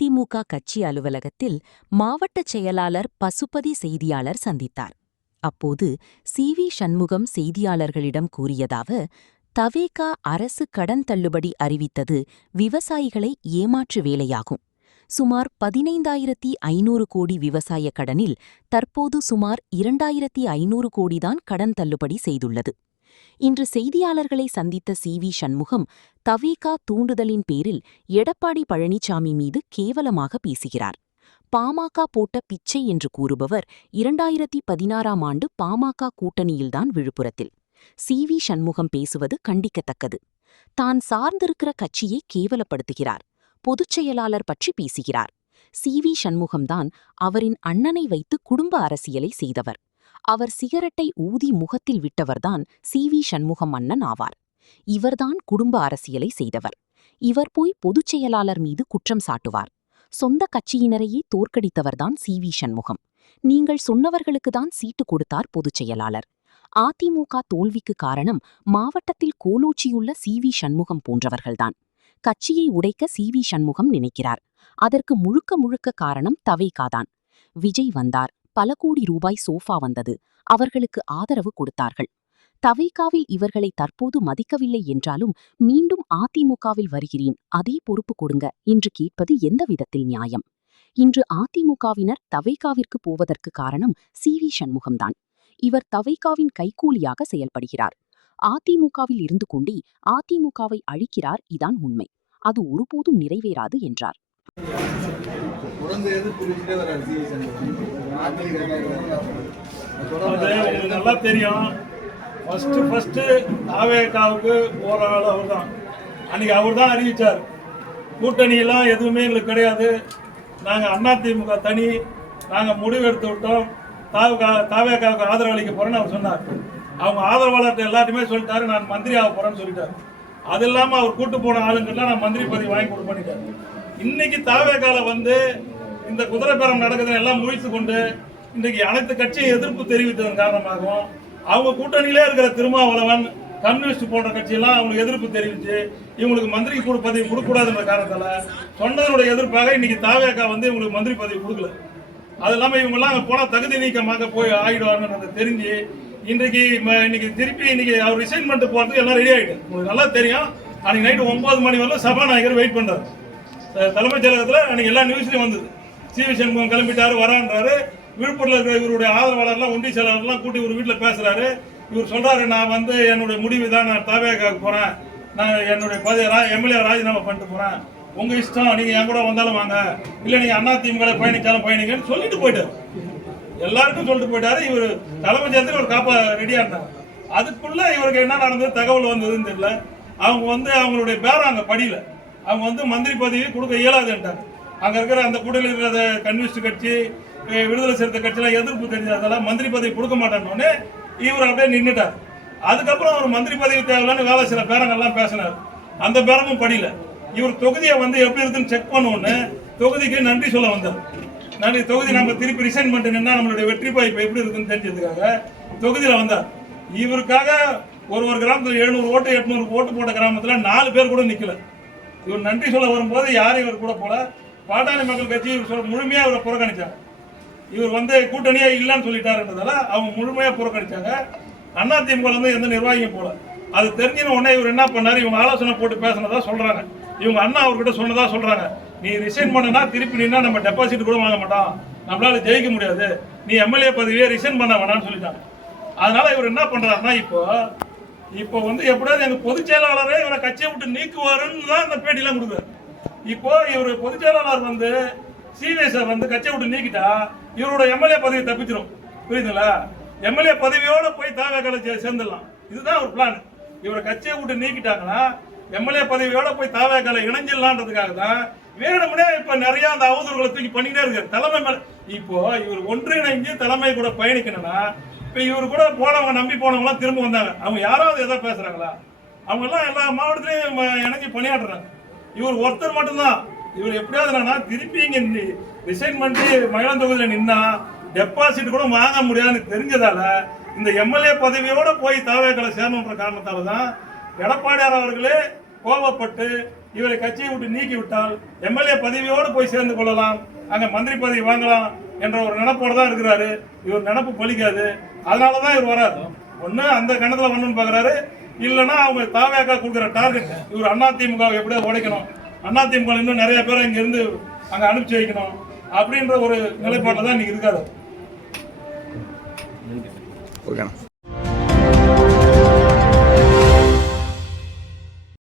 அதிமுக கட்சி அலுவலகத்தில் மாவட்ட செயலாளர் பசுபதி செய்தியாளர் சந்தித்தார். அப்போது சி.வி. சண்முகம் செய்தியாளர்களிடம் கூறியதாவது, தவேகா அரசு கடன் தள்ளுபடி அறிவித்தது விவசாயிகளை ஏமாற்று வேலையாகும். சுமார் 15,500 கோடி விவசாய கடனில் தற்போது சுமார் 2,500 கோடிதான் கடன் தள்ளுபடி செய்துள்ளது. இன்று செய்தியாளர்களை சந்தித்த சி.வி. சண்முகம், தவேகா தூண்டுதலின் பேரில் எடப்பாடி பழனிசாமி மீது கேவலமாக பேசுகிறார். பாமக போட்ட பிச்சை என்று கூறுபவர் 2016ஆம் ஆண்டு பாமக கூட்டணியில்தான் விழுப்புரத்தில். சி.வி. சண்முகம் பேசுவது கண்டிக்கத்தக்கது. தான் சார்ந்திருக்கிற கட்சியை கேவலப்படுத்துகிறார். பொதுச் செயலாளர் பற்றி பேசுகிறார். சி.வி. சண்முகம்தான் அவரின் அண்ணனை வைத்து குடும்ப அரசியலை செய்தவர். அவர் சிகரெட்டை ஊதி முகத்தில் விட்டவர்தான் சி.வி. சண்முகம் அண்ணன் ஆவார். இவர்தான் குடும்ப அரசியலை செய்தவர். இவர் போய் பொதுச் செயலாளர் மீது குற்றம் சாட்டுவார். சொந்த கட்சியினரையே தோற்கடித்தவர்தான் சி.வி. சண்முகம். நீங்கள் சொன்னவர்களுக்குதான் சீட்டு கொடுத்தார் பொதுச் செயலாளர். அதிமுக தோல்விக்கு காரணம் மாவட்டத்தில் கோலோச்சியுள்ள சி.வி. சண்முகம் போன்றவர்கள்தான். கட்சியை உடைக்க சி.வி. சண்முகம் நினைக்கிறார். அதற்கு முழுக்க முழுக்க காரணம் தவேகாதான். விஜய் வந்தார், பல கோடி ரூபாய் சோஃபா வந்தது, அவர்களுக்கு ஆதரவு கொடுத்தார்கள். தவேகாவில் இவர்களை தற்போது மதிக்கவில்லை என்றாலும் மீண்டும் அதிமுகவில் வருகிறேன், அதே பொறுப்பு கொடுங்க என்று கேட்பது எந்த விதத்தில் நியாயம்? இன்று அதிமுகவினர் தவேகாவிற்கு போவதற்கு காரணம் சி.வி. சண்முகம்தான். இவர் தவேகாவின் கைக்கூலியாக செயல்படுகிறார். அதிமுகவில் இருந்து கொண்டே அதிமுகவை அழிக்கிறார். இதான் உண்மை. அது ஒருபோதும் நிறைவேறாது என்றார். நல்லா தெரியும். தாவேகாவுக்கு போற ஆள் அவர் தான். அன்னைக்கு அவர் தான் அறிவிச்சார், கூட்டணியெல்லாம் எதுவுமே எங்களுக்கு கிடையாது, நாங்கள் அதிமுக தனி, நாங்கள் முடிவு எடுத்து விட்டோம், தாவேகாவுக்கு ஆதரவு அளிக்க போறேன்னு அவர் சொன்னார். அவங்க ஆதரவாளர்கிட்ட எல்லாத்தையுமே சொல்லிட்டாரு, நான் மந்திரி ஆக போறேன்னு சொல்லிட்டாரு. அது இல்லாமல் அவர் கூட்டு போன ஆளுங்கெல்லாம் நான் மந்திரி பதவி வாங்கி கொடு பண்ணிட்டாரு. இன்னைக்கு தாவேகால வந்து இந்த குதிரை பேரம் நடக்குதுன்னு எல்லாம் முழித்து கொண்டு இன்றைக்கு அனைத்து கட்சியும் எதிர்ப்பு தெரிவித்ததன் காரணமாகவும் அவங்க கூட்டணியிலே இருக்கிற திருமாவளவன், கம்யூனிஸ்ட் போன்ற கட்சியெல்லாம் அவங்களுக்கு எதிர்ப்பு தெரிவித்து இவங்களுக்கு மந்திரி பதவி கொடுக்கக்கூடாதுன்ற காரணத்தால் சொன்னதனுடைய எதிர்ப்பாக இன்னைக்கு தாவேகா வந்து இவங்களுக்கு மந்திரி பதவி கொடுக்கல. அது இல்லாமல் இவங்கெல்லாம் அங்கே போனால் தகுதி நீக்கமாக போய் ஆகிடுவாங்கன்னு தெரிஞ்சு இன்னைக்கு திருப்பி இன்னைக்கு அவர் ரிசைன்மெண்ட் போகிறதுக்கு எல்லாம் ரெடி ஆகிட்டு. உங்களுக்கு நல்லா தெரியும், அன்னைக்கு நைட்டு 9 மணி வரலும் சபாநாயகர் வெயிட் பண்ணுறாரு தலைமைச் செயலகத்தில். அன்னைக்கு எல்லா நியூஸ்லையும் வந்தது, சி.வி. சண்முகம் கிளம்பிட்டாரு வரான்றாரு. விழுப்புரத்தில் இருக்கிற இவருடைய ஆதரவாளர்லாம் ஒன்றிய செயலாளர்லாம் கூட்டி ஒரு வீட்டில் பேசுறாரு. இவர் சொல்றாரு, நான் வந்து என்னுடைய முடிவு தான், நான் தாவேகாவுக்கு போறேன், நான் என்னுடைய எம்எல்ஏ ராஜினாமா பண்ணிட்டு போறேன், உங்க இஷ்டம், நீங்க என் கூட வந்தாலும் வாங்க, இல்ல நீங்க அதிமுக பயணிச்சாலும் பயணிங்கன்னு சொல்லிட்டு போயிட்டாரு. எல்லாருக்கும் சொல்லிட்டு போயிட்டாரு. இவர் தலைமைச் செயலகத்தில் ஒரு காப்பா ரெடியா இருந்தாங்க. அதுக்குள்ள இவருக்கு என்ன நடந்தது, தகவல் வந்ததுன்னு தெரியல. அவங்க வந்து அவங்களுடைய பேரம் அங்க படியில, அவங்க வந்து மந்திரி பதவி கொடுக்க இயலாதுன்ட்டாங்க. அங்க இருக்கிற அந்த கூட்டணியில் இருக்கிற கம்யூனிஸ்ட் கட்சி, விடுதலை சிறுத்தை கட்சியெல்லாம் எதிர்ப்பு தெரிஞ்சதால மந்திரி பதவி கொடுக்க மாட்டேன்னு இவர் அப்படியே நின்றுட்டார். அதுக்கப்புறம் அவர் மந்திரி பதவி தேவையில்லைன்னு வேலை சில பேரங்கள்லாம் பேசினார். அந்த பேரமும் படியில. இவர் தொகுதியை வந்து எப்படி இருக்குன்னு செக் பண்ணுவோன்னு தொகுதிக்கு நன்றி சொல்ல வந்தார். நன்றி, தொகுதி நம்ம திருப்பி ரிசைன் பண்ணிட்டு நின்னா நம்மளுடைய வெற்றி வாய்ப்பு எப்படி இருக்குன்னு தெரிஞ்சதுக்காக தொகுதியில் வந்தார். இவருக்காக ஒரு கிராமத்தில் 700 ஓட்டு 800 ஓட்டு போட்ட கிராமத்தில் 4 பேர் கூட நிக்கல. இவர் நன்றி சொல்ல வரும்போது யாரும் இவர் கூட போல. பாட்டாளி மக்கள் கட்சி முழுமையா இவரை புறக்கணிச்சாங்க. இவர் வந்து கூட்டணியா இல்லைன்னு சொல்லிட்டாருன்றதால அவங்க முழுமையா புறக்கணிச்சாங்க. அதிமுக வந்து எந்த நிர்வாகியும் போல. அது தெரிஞ்சின உடனே இவர் என்ன பண்ணாரு, இவங்க ஆலோசனை போட்டு பேசினதா சொல்றாங்க. இவங்க அண்ணா அவர்கிட்ட சொன்னதா சொல்றாங்க, நீ ரிசைன் பண்ணனா திருப்பி நின்னா நம்ம டெபாசிட் கூட வாங்க மாட்டோம், நம்மளால ஜெயிக்க முடியாது, நீ எம்எல்ஏ பதவியை ரிசைன் பண்ண வேணாம்னு சொல்லிட்டாங்க. அதனால இவர் என்ன பண்றாருன்னா, இப்போ வந்து எப்படியாவது எங்க பொதுச் செயலாளரே இவரை கட்சியை விட்டு நீக்குவாருன்னு தான் இந்த பேட்டிலாம் கொடுக்குறாரு. இப்போ இவர் பொதுச் செயலாளர் வந்து சீனியர்ஸை வந்து கட்சியை விட்டு நீக்கிட்டா இவரோட எம்எல்ஏ பதவி தப்பிச்சிடும். புரியுதுங்களா? எம்எல்ஏ பதவியோட போய் தாவேகால சேர்ந்துடலாம். இதுதான் ஒரு பிளான். இவரை கட்சியை விட்டு நீக்கிட்டாங்கன்னா எம்எல்ஏ பதவியோட போய் தாவேகால இணைஞ்சிடலான்றதுக்காக தான் வேணும்னே இப்ப நிறைய அந்த அவதூறுகளை தூக்கி பண்ணிட்டே இருக்காரு தலைமை மேல. இப்போ இவர் ஒன்றிணைஞ்சு தலைமை கூட பயணிக்கணும்னா, இப்ப இவரு கூட போனவங்க நம்பி போனவங்களாம் திரும்ப வந்தாங்க. அவங்க யாராவது எதாவது பேசுறாங்களா? அவங்க எல்லாம் எல்லா மாவட்டத்திலையும் இணைஞ்சு பணியாற்றுறாங்க. இவர் ஒருத்தர் மட்டும்தான். இவர் எப்படியாவது திருப்பி இங்க ரிசைன் பண்ணி மயிலம் தொகுதியில் நின்னா டெபாசிட் கூட வாங்க முடியாதுன்னு தெரிஞ்சதால இந்த எம்எல்ஏ பதவியோட போய் தாவேகால சேரணுன்ற காரணத்தால தான் எடப்பாடியார் அவர்களே கோபப்பட்டு இவரை கட்சியை விட்டு நீக்கி விட்டால் எம்எல்ஏ பதவியோடு போய் சேர்ந்து கொள்ளலாம், அங்க மந்திரி பதவி வாங்கலாம் என்ற ஒரு நினைப்போட தான் இருக்கிறாரு. இவர் நினைப்பு பலிக்காது, அதனாலதான் இவர் வராரு. ஒண்ணு அந்த கணத்துல வரணும்னு பாக்குறாரு, இல்லைன்னா அவங்க தாவேக்கா கொடுக்குற டார்கெட் இவர் அதிமுக எப்படியா உடைக்கணும், அதிமுக இன்னும் நிறைய பேரை இங்க இருந்து அங்க அனுப்பிச்சு வைக்கணும் அப்படின்ற ஒரு நிலைப்பாட்டில் தான் இன்னைக்கு இருக்காரு. ஓகேண்ணா.